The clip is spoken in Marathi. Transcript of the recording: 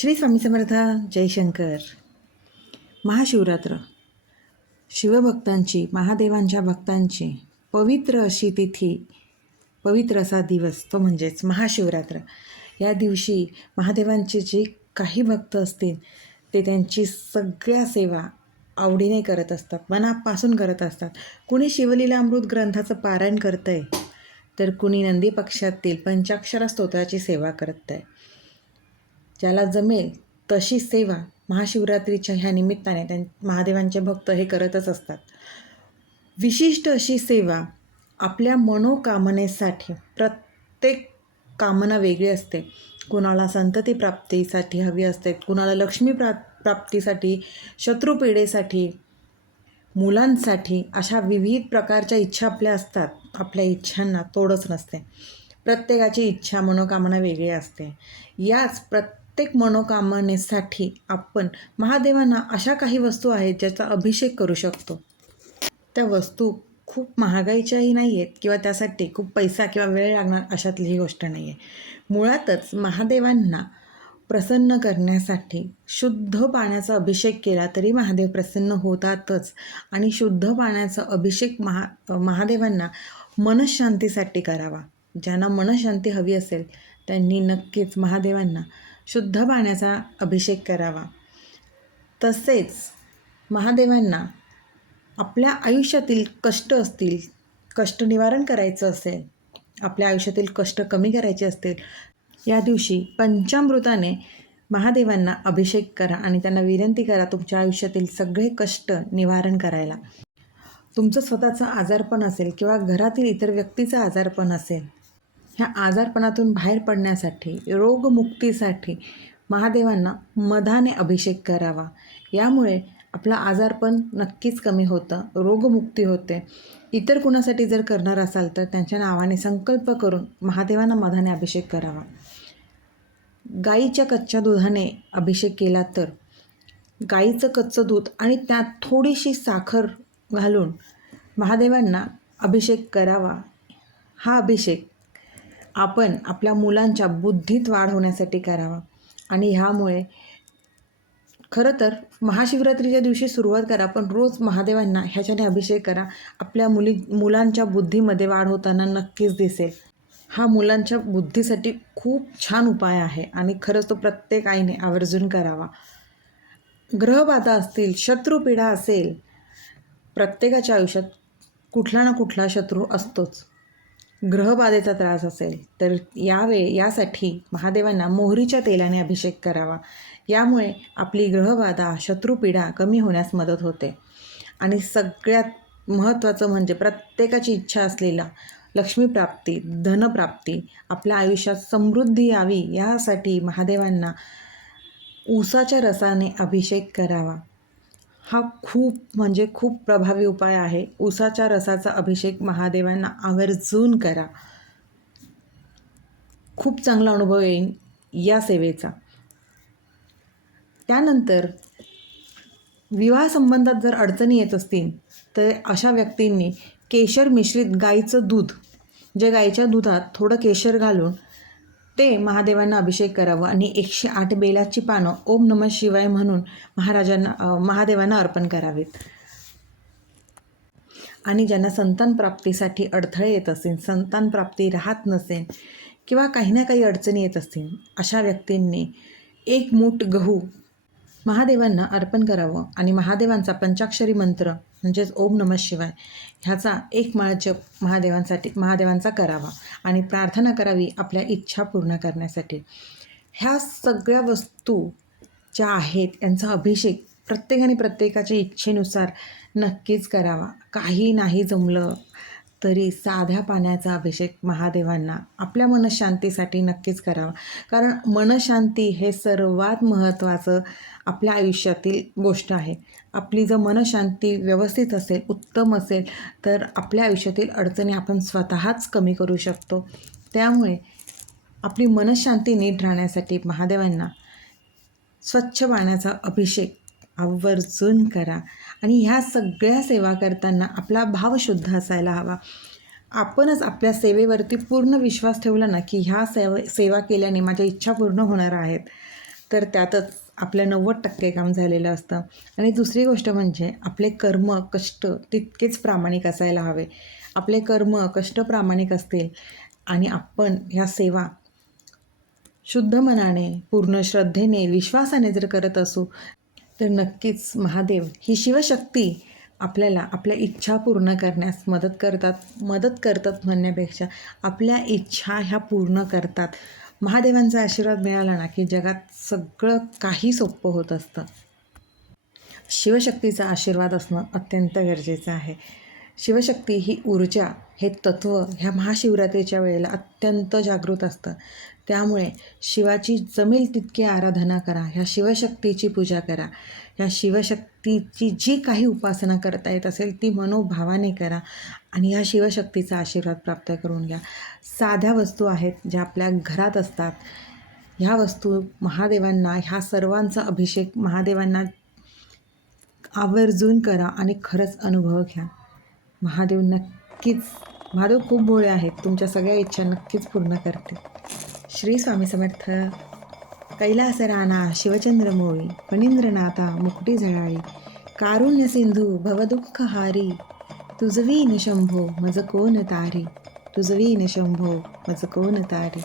श्री स्वामी समर्थ. जयशंकर. महाशिवरात्र शिवभक्तांची, महादेवांच्या भक्तांची पवित्र अशी तिथी, पवित्र असा दिवस तो म्हणजेच महाशिवरात्र. या दिवशी महादेवांचे जे काही भक्त असतील ते त्यांची सगळ्या सेवा आवडीने करत असतात, मनापासून करत असतात. कुणी शिवलीला अमृत ग्रंथाचं पारायण करतं आहे, तर कुणी नंदी पक्षातील पंचाक्षरा स्तोत्राची सेवा करत आहे. ज्याला जमेल तशी सेवा महाशिवरात्रीच्या ह्या निमित्ताने महादेवांचे भक्त हे करतच असतात. विशिष्ट अशी सेवा आपल्या मनोकामनेसाठी, प्रत्येक कामना वेगळी असते. कुणाला संतती प्राप्तीसाठी हवी असते, कुणाला लक्ष्मी प्राप्तीसाठी, शत्रुपीडेसाठी, मुलांसाठी, अशा विविध प्रकारच्या इच्छा आपल्या असतात. आपल्या इच्छांना तोडच नसते. प्रत्येकाची इच्छा, मनोकामना वेगळी असते. याच प्रत्येक मनोकामनेसाठी आपण महादेवांना अशा काही वस्तू आहेत ज्याचा अभिषेक करू शकतो. त्या वस्तू खूप महागाईच्याही नाही आहेत किंवा त्यासाठी खूप पैसा किंवा वेळ लागणार अशातली ही गोष्ट नाही आहे. मुळातच महादेवांना प्रसन्न करण्यासाठी शुद्ध पाण्याचा अभिषेक केला तरी महादेव प्रसन्न होतातच. आणि शुद्ध पाण्याचा अभिषेक महादेवांना मनशांतीसाठी करावा. ज्यांना मनशांती हवी असेल त्यांनी नक्कीच महादेवांना शुद्ध पाण्याचा अभिषेक करावा. तसेच महादेवांना आपल्या आयुष्यातील कष्ट असतील, कष्ट निवारण करायचं असेल, आपल्या आयुष्यातील कष्ट कमी करायचे असतील, या दिवशी पंचामृताने महादेवांना अभिषेक करा आणि त्यांना विनंती करा तुमच्या आयुष्यातील सगळे कष्ट निवारण करायला. तुमचं स्वतःचं आजारपण असेल किंवा घरातील इतर व्यक्तीचं आजारपण असेल, ह्या आजारपणातून बाहेर पडण्यासाठी, रोगमुक्तीसाठी महादेवांना मधाने अभिषेक करावा. यामुळे आपलं आजारपण नक्कीच कमी होतं, रोगमुक्ती होते. इतर कुणासाठी जर करणार असाल तर त्यांच्या नावाने संकल्प करून महादेवांना मधाने अभिषेक करावा. गाईच्या कच्च्या दुधाने अभिषेक केला तर गाईचं कच्चं दूध आणि त्यात थोडीशी साखर घालून महादेवांना अभिषेक करावा. हा अभिषेक आपण आपल्या मुलांच्या बुद्धीत वाढ होण्यासाठी करावा. आणि ह्यामुळे खरं तर महाशिवरात्रीच्या दिवशी सुरुवात करा, पण रोज महादेवांना ह्याच्याने अभिषेक करा. आपल्या मुलांच्या बुद्धीमध्ये वाढ होताना नक्कीच दिसेल. हा मुलांच्या बुद्धीसाठी खूप छान उपाय आहे आणि खरंच तो प्रत्येक आईने आवर्जून करावा. ग्रहबाधा असतील, शत्रुपीडा असेल, प्रत्येकाच्या आयुष्यात कुठला ना कुठला शत्रू असतोच. ग्रहबाधेचा त्रास असेल तर यासाठी महादेवांना मोहरीच्या तेलाने अभिषेक करावा. यामुळे आपली ग्रहबाधा, शत्रुपीडा कमी होण्यास मदत होते. आणि सगळ्यात महत्त्वाचं म्हणजे प्रत्येकाची इच्छा असलेला लक्ष्मीप्राप्ती, धनप्राप्ती, आपल्या आयुष्यात समृद्धी यावी यासाठी महादेवांना ऊसाच्या रसाने अभिषेक करावा. हा खूप प्रभावी उपाय आहे. ऊसाच्या रसाचा अभिषेक महादेवांना आवर्जून करा. खूप चांगला अनुभव येईल या सेवेचा. त्यानंतर विवाह संबंधात जर अडचणी येत असतील तर अशा व्यक्तींनी केशर मिश्रित गाईचं दूध, जे गाईच्या दुधात थोडं केशर घालून ते महादेवांना अभिषेक करावं आणि 108 बेलाची पानं ओम नमः शिवाय म्हणून महादेवांना अर्पण करावेत. आणि ज्यांना संतान प्राप्तीसाठी अडथळे येत असतील, संतान प्राप्ती राहत नसेल किंवा काही ना काही अडचणी येत असतील, अशा व्यक्तींनी 1 मूठ गहू महादेवांना अर्पण करावं आणि महादेवांचा पंचाक्षरी मंत्र म्हणजेच ओम नमः शिवाय ह्याचा 1 माळ जप महादेवांचा करावा आणि प्रार्थना करावी आपल्या इच्छा पूर्ण करण्यासाठी. ह्या सगळ्या वस्तू ज्या आहेत यांचा अभिषेक प्रत्येकाने प्रत्येकाच्या इच्छेनुसार नक्कीच करावा. काही नाही जमलं तरी साध्या पाण्याचा अभिषेक महादेवांना आपल्या मनशांतीसाठी नक्कीच करावा. कारण मनशांती हे सर्वात महत्त्वाचं आपल्या आयुष्यातील गोष्ट आहे. आपली जर मनशांती व्यवस्थित असेल, उत्तम असेल, तर आपल्या आयुष्यातील अडचणी आपण स्वतःच कमी करू शकतो. त्यामुळे आपली मनशांती नीट राहण्यासाठी महादेवांना स्वच्छ पाण्याचा अभिषेक आवर्जून करा. आणि ह्या सगळ्या सेवा करताना आपला भाव शुद्ध असायला हवा. आपणच आपल्या सेवेवरती पूर्ण विश्वास ठेवला ना की ह्या सेवा केल्याने माझ्या इच्छा पूर्ण होणार आहेत, तर त्यातच आपलं 90% काम झालेलं असतं. आणि दुसरी गोष्ट म्हणजे आपले कर्म, कष्ट तितकेच प्रामाणिक असायला हवे. आपले कर्म, कष्ट प्रामाणिक असतील आणि आपण ह्या सेवा शुद्ध मनाने, पूर्ण श्रद्धेने, विश्वासाने जर करत असू, तर नक्कीच महादेव ही शिवशक्ती आपल्याला आपल्या इच्छा पूर्ण करण्यास मदत करतात म्हणण्यापेक्षा आपल्या इच्छा ह्या पूर्ण करतात. महादेवांचा आशीर्वाद मिळाला ना की जगात सगळं काही सोपं होत असतं. शिवशक्तीचा आशीर्वाद असणं अत्यंत गरजेचं आहे. शिवशक्ती ही ऊर्जा, हे तत्त्व ह्या महाशिवरात्रीच्या वेळेला अत्यंत जागृत असतं. त्यामुळे शिवाची जमेल तितकी आराधना करा, ह्या शिवशक्तीची पूजा करा. ह्या शिवशक्तीची जी काही उपासना करता येत असेल ती मनोभावाने करा आणि ह्या शिवशक्तीचा आशीर्वाद प्राप्त करून घ्या. साध्या वस्तू आहेत ज्या आपल्या घरात असतात, ह्या वस्तू महादेवांना, ह्या सर्वांचा अभिषेक महादेवांना आवर्जून करा आणि खरंच अनुभव घ्या. महादेव खूप भोळे आहेत, तुमच्या सगळ्या इच्छा नक्कीच पूर्ण करते. श्री स्वामी समर्थ. कैलास राणा शिवचंद्र मोळी, फणींद्रनाथा मुकुटी झळाळी, कारुण्य सिंधू भवदुःख हारी, तुझवीन शंभो मज कोण तारी, तुझवीन शंभो मज कोण तारी.